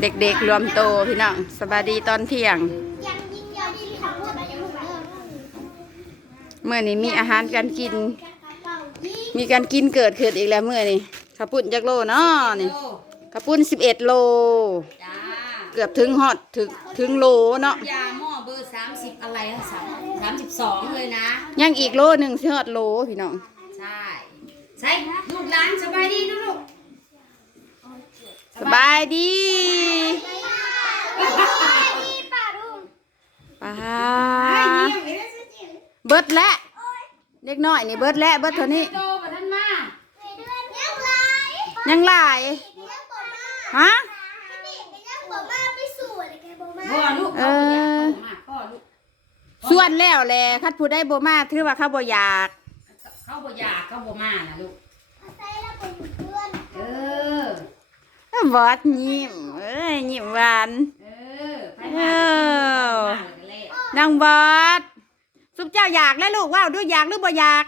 เด็กๆรวมโตพี่น้องสบายดีตอนเที่ยงยังยิงยาวที่เขาพูดไปยังพูดเริ่มเมื่อนี้มีอาหารการกินเป่ายิงมีการกินเกิดขึ้นอีกแล้วเมื่อนี้ข้าวปุ้นจักโลเนาะนี่ข้าวปุ้นสิบเอ็ดโลจ้าเกือบถึงฮอดถึงถึงโลเนาะยาหม้อเบอร์สามสิบอะไรอะสามสามสิบสองเลยนะ ยังอีกโลหนึ่งสิฮอดโลพี่น้อง ใช่ ใช่ลูกหลานสบายดีนะลูก สบายดีนี่ป่าลุงป้าเบิดและเด็กน้อยนี่เบิดและเบิดเท่านี้โตมาท่านมาเดือนยังไรยังหลายยังบ่มาฮะนี่ยังบ่มาไปสู่อะไรแกบ่มาพ่อลูกเขาอยากเอามาพ่อลูกส่วนแล้วแหละคัดผู้ได้บ่มาถือว่าเขาบ่อยาก เขาบ่อยากเขาบ่มานะลูก ใส่แล้วเป็นเพื่อน เออ บอดยิ้มเอ้ยยิ้มหวานเออไปมาไปมาเลยก็เละนางบอดสุปเจ้าอยากแล้วลูกว่าวดูอยากหรือบ่อยาก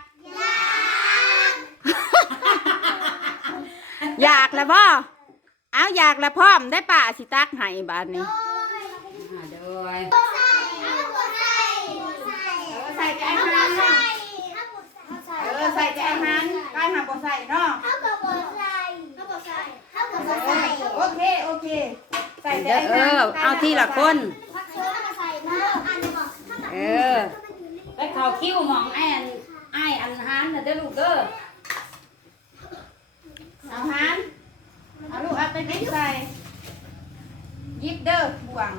อยากแล้วบ่เอาอยากแล้วพร้อมได้ป่าสิตักให้บาดนี้ อ่าเด้อยใส่เอาบ่ใส่บ่ใส่ใส่แต่อาเอาหารบ่ใส่เอาบ่ใส่เออใส่แต่อาหารกายหาบ่ใส่เนาะ เอาก็บ่ใส่เอาบ่ใส่เอาก็บ่ใส่ โอ เคโอเคใส่แต่เด้ออาเอหารอเอาทีละคนพักเชื้อมาใส่มาอันนี้บอกเออ ไปเขาคิ้วหมองไอ้อันไอ้อันหานน่ะเด้อลูกเด้อเอาอาหารเอาลูกเอาไปนิดใส่หยิบเด้อบ่วง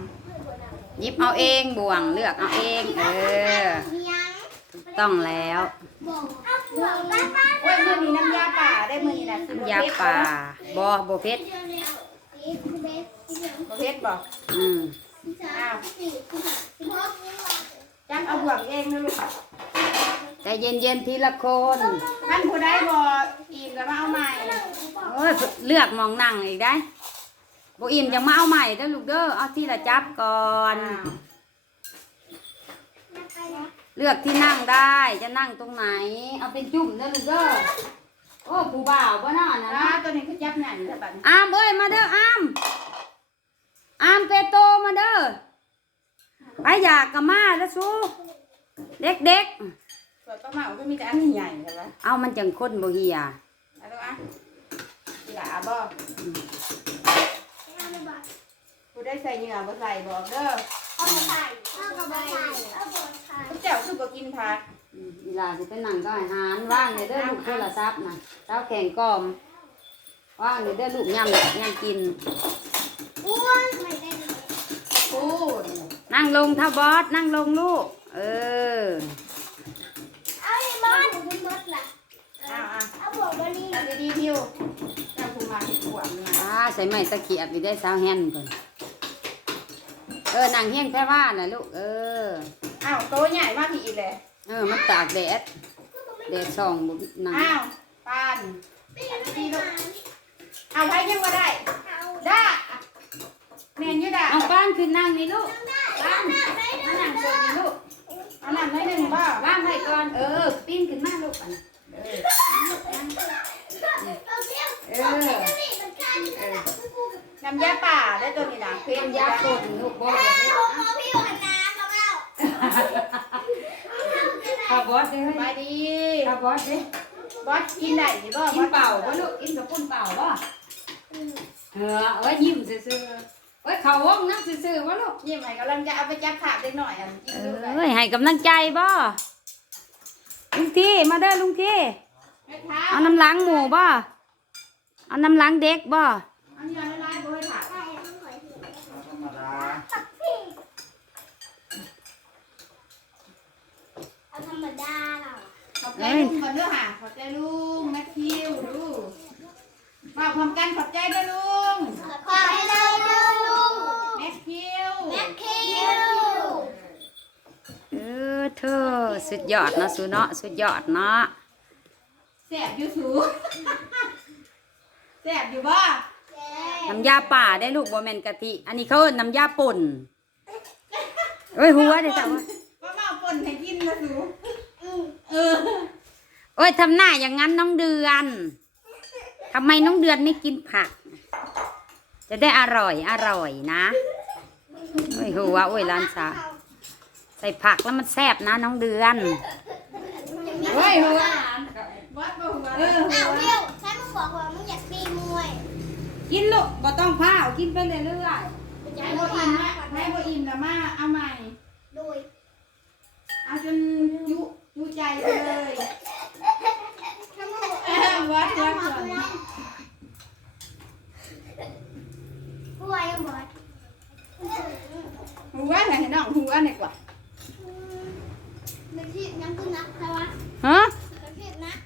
หยิบเอาเองบ่วงเลือกเอาเอง เออยังถูกต้องแล้วบอกเอาหัวป้าป้าโอ้ยมื้อนี้น้ำยาป่าได้มื้อนี้นะน้ำยาป่าบ่บ่เผ็ดเดียวเดียวอีกเบสอีกเดียว บ่เฮ็ดบ่อืมอีกสามสี่ห้าหกจักเอาบ่วงเองนะลูกใจเย็นๆทีละคนท่านผู้ใดบ่อิ่มก็มาเอาใหม่โอ้ยเลือกหมองนั่งอีกได้บ่อิ่มจังมาเอาใหม่เด้อลูกเด้อเอาทีละจับก่อน เลือกที่นั่งได้จะนั่งตรงไหน เอาเป็นจุ่มเด้อลูกเด้อ โอ้ผู้บ่าวบ่น่านะอ่านะตัวนี้คือจับหนันซะบัดนี้อามเอ้ยมาเด้ออามอามเปโตมาเด้อไปอยากกับมาแล้วสู้เด็กส่วนป้าเมาก็มีแต่อันใหญ่ๆใช่ปะๆ เอามันจังคนบ่เฮียเอาลูกอะอีหลาบ่ผู้ได้ใส่เหงื่อบ่ใส่บอกเด้อเอาใส่เอากระบอกใส่เอาบดใส่ผู้เจ้าคือบ่กินผัก อืมเวลาสิไปนั่งก็ให้หารว่างเลยเด้อลูกโทรศัพท์นะเช้าแข่งกอมว่างเลยเด้อลูกย่ำย่ำกินอ้วนไม่ได้เลยพูดนั่งลงท่าบอสนั่งลงลูก เออเอาไอ้บอลเป็นบดล่ะอ้าวอะเอาบวกบอลนี่ทำดีๆพิวเจ้าผู้มาที่ขวดมาอ่าใส่ไม้ตะเกียบไปได้สาวแฮนก่อนเออนั่งเฮียงแค่ว่าน่ะลูกเออ เลยเออ มันตากแดด แดดส่องบุนั่งอ้าวปานไม่ได้ไม่ได้เอาไว้ยังว่าได้เอาได้แม่นอยู่ได้เอาบ้านขึ้นนั่งนี่ลูกบ้านได้ได้มานั่งกดนี่ลูกเอาน้ำน้อยหนึ่งบ่ว่างไว้ก่อน เออปิ้นขึ้นมาลูกอันนั้นเออเอาเที่ยวเอเอาอเที่ยวนี่มันการนี่นะน้ำยาป่าได้ตัวนี้นะเค็มเป็นยาปนลูกบอส เอาเอาพี่หันน้ำมาเอา ข้าว บอสเด้สอบายดีข้าวบอสเด้บอสกินได้หรือบ่กินเปล่าบ่ลูกกินกับปุ้นเปล่าบ่เออเอาไว้ยิ้มซื่อๆไว้เขาว่องนะซื่อๆบ่ลูกยิ้มให้กำลังจะเอาไปจับขาดเล็กหน่อยอะกินดูได้เอ้ยให้กำลังใจบ่ลุงที่มาเด้อลุงที่ไม่เท้าเอาน้ำล้างหมูบ่เอาน้ำล้างเด็กบ่ อันนี้ละลายบ่ให้ถาด เอาธรร มดาเราขอบใจลุงก่อนเด้อค่ะ ขอบใจลุงแมทธิวดูมาพร้อมกันขอบใจเด้อลุงขอให้เราลุงแมทธิวแม็กคิวเออเธอสุดยอดเนาะสุเนาะสุดยอดเนาะแซ่บอยู่สูแซ่บอยู่บ่น้ำยาป่าได้ลูกบ่แม่นกะทิ อันนี้เขาเอิ้นน้ำยาป่นเอ้ยหัวเด้อจ้ะว่าก็มาป่นให้กินนะสูเออโอ้ ยทำหน้าอย่างนั้นน้องเดือนทำไมน้องเดือนไม่กินผัก จะได้อร่อยอร่อยนะโอ้ยหัวโอ้ยร้านสาวใส่ผักแล้วมันแซ่บนะน้องเดือนเฮ้ยหัววัดบ่หัวเออหัอ้าววเร็วใช่มึงบอกว่ามึงอยากตีมวย กินลูกบ่ต้องผ้าวกินไปเรื่อยมึงจะให้ให้บ่บ่อิ่อิ่มมนะให้บ่อิ่มแล้วมาเอาใหม่โดยเอาจนจุจุใจไปเลยถ้ามึง บอกเออวัดวัดเอาก่อนไปผู้วยังบอกหัวไหนน้องหัวไหนกว่าไมันที่ยังคือนักใช่ไหมฮะมันที่นัก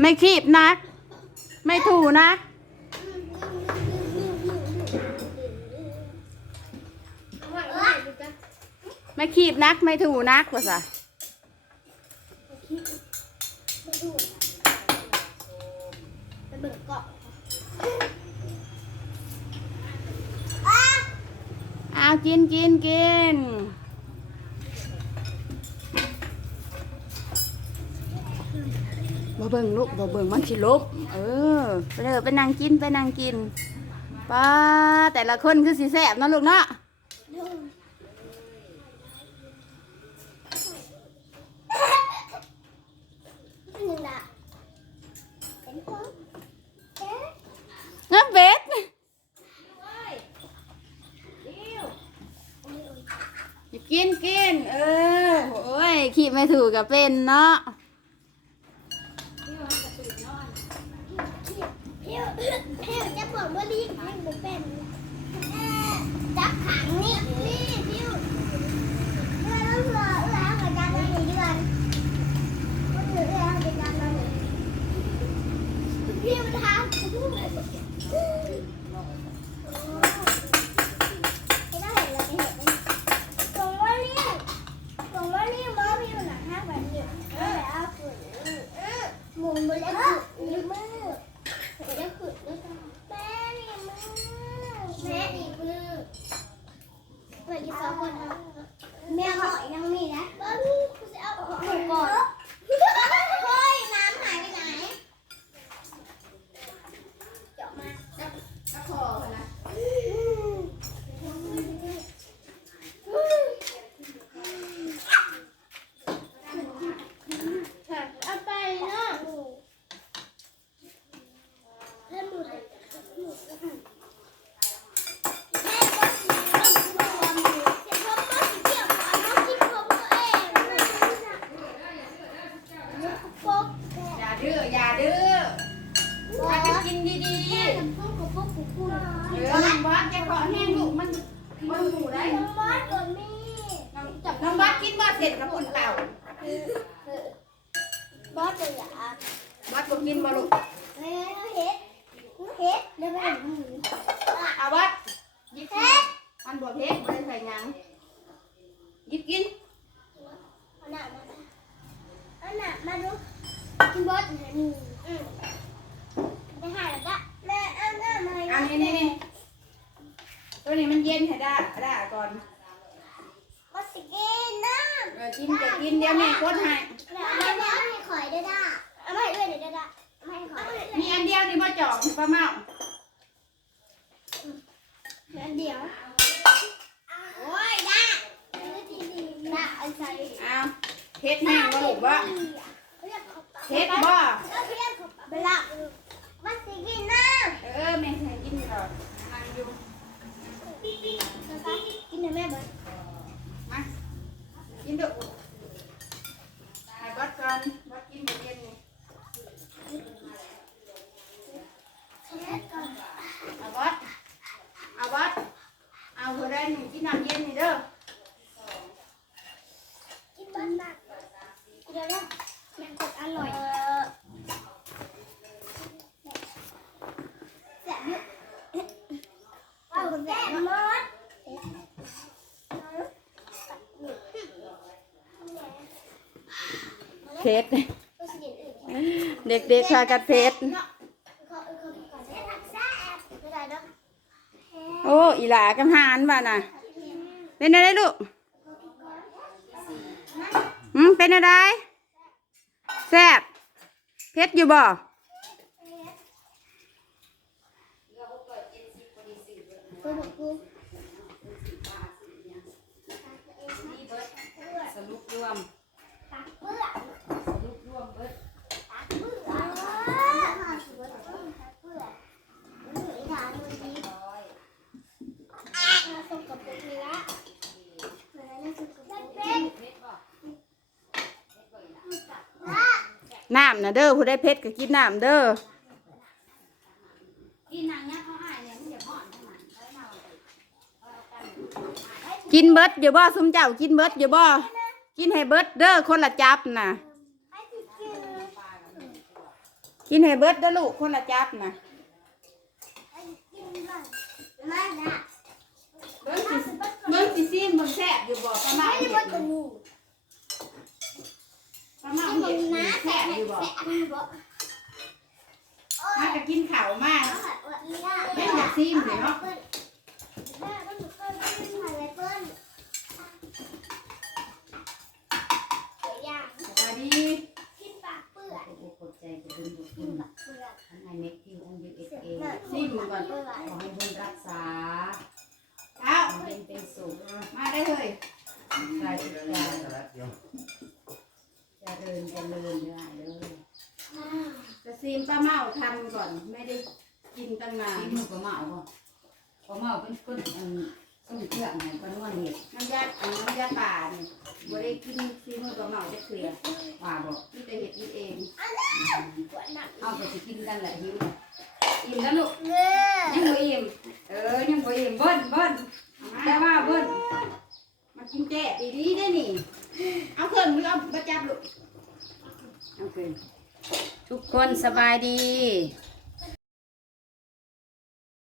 ไม่คีบนัก ไม่ถูนักไม่คีบนักไม่ถูนักว่าซะ เอากินกินกินบ่เบิ่งลูกบ่เบิ่งมันสิลบเออไปเด้อไปนั่งกินไปนั่งกินป้าแต่ละคนคือสิแซ่บเนาะลูกเนาะ นี่แหละเป็นคนเอ๊ะ น้ำเป็ด กินกินเออโอ้ยขีดไม่ถูกกับเป็นเนาะเพี้ยวเพี้ยวจะบอกว่าลีกให้บุเป็น นี่กดให้เอาให้แม่ให้ข่อยได้ด้าเอาให้ด้วยเดี๋ยวด้าเอาให้ข่อยมีอันเดียวนี่บ่จ่องป้าเมาอันเดียวโอ้ยด้าด้าเอาใส่เอาเผ็ดแห้งบ่ลูกบ่เรียกเขาปะเผ็ดบ่เอาเรียกเขามันสิกินน้เออแม่ให้กินก่อนนั่งอยู่ำกินให้แม่เบิดมากินเด้อให้บัดก่อนบัดกินบ่เย็นนี่ เช็ดก่อน เอาวัดเอาวัดเอาเท่าไรนี่กินน้ำเย็นนี่เด้อ กินบ้านนักเดี๋ยวนะแมงกดอร่อยแซ่บเยอะเอาแซ่บมาก เผ็ดก็สิกินอื่นเด็กๆพากันเผ็ดเนาะเขาเขาเขาแซ่บแซ่บไม่ได้เนาะโอ้อีหลากำหานบ่าน่ะ เป็นอะไรลูกหืมเป็นอะไรแซ่บเผ็ดอยู่บ่กูบอกกูนี่เบิดสรุปรวม ตักเพื่อ สรุปรวมเบิด ตักเพื่อตักเพื่อตักเพื่ออีหลานมันดี ร้อย สกป็นเนื้อมาแล้วส่งกับเป็นเผ็ดบ่เผ็ดบ่อีหล่ะน้ำนะเด้อผู้ได้เพชรก็กินน้ำเด้อกินนางยักษ์เขาอ้ายเนี่ยมันอย่าห่อนเท่านั้นเอามเอาเอากินเบิดอยู่บ่ซุมเจ้ากินเบิดอยู่บ่กินให้เบิดเด้อคนละจับน่ะ กินให้เบิดเด้อลูกคนละจับน่ะอ้กินมันมาละ เบิ่งสิ เบิ่งสิซีมเบิ่งแซ่บอยู่บ่ประมาณไอ้เห็วัดตถุนูประมาณไอ้เห็ดนะแซ่แต่บอยู่บ่แต่อันนี้บอกมาก็กินข้าวมาเอาหัดว่าอีน่าแม่อยากซิมเลยเนาะแม่ก็หนูเปิ้ลเปิ้ลหัดอะไรเปิ้ลเดี๋ยวย่างสวัสดีกินปากเปื่อยโอ้โหใจจะดึงดูดกิขึ้นนปากเปื่อยทั้งไอเน็กทิวอันยูเอสเอซิมก่อนเปื่อยขอให้บุญรักษาเอ้าเป็ นเป็นสุขมาได้เลยกายจิตใจเจะเริญเจริญเรื่อยเลยจะซีมป้าเมาทำก่อน ไม่ได้กินตั้งนานนี่มือปลาเมาบ่ปลาเมาเป็นคนอันส้มเครื่องไหนปลาล้วนเห็ดน้ำยาอันน้ำยาป่านี่บ่ได้กินซีมือป้าเมาจะเกลือว่าบ่นี่แต่เห็ดกินเองปวดหนักเอาไปสิกินกันแหละหิวอิ่มแล้วลูกเนื้อยังบ่อิ่มเออยังบ่อิ่มเบิ้นเบิ้นเอา แต่ว่าเบิ้นมากินแจ๊ะดีๆได้นี่ เอาเครื่องหรือเอาประจับลูกโอเคทุกคนสบายดี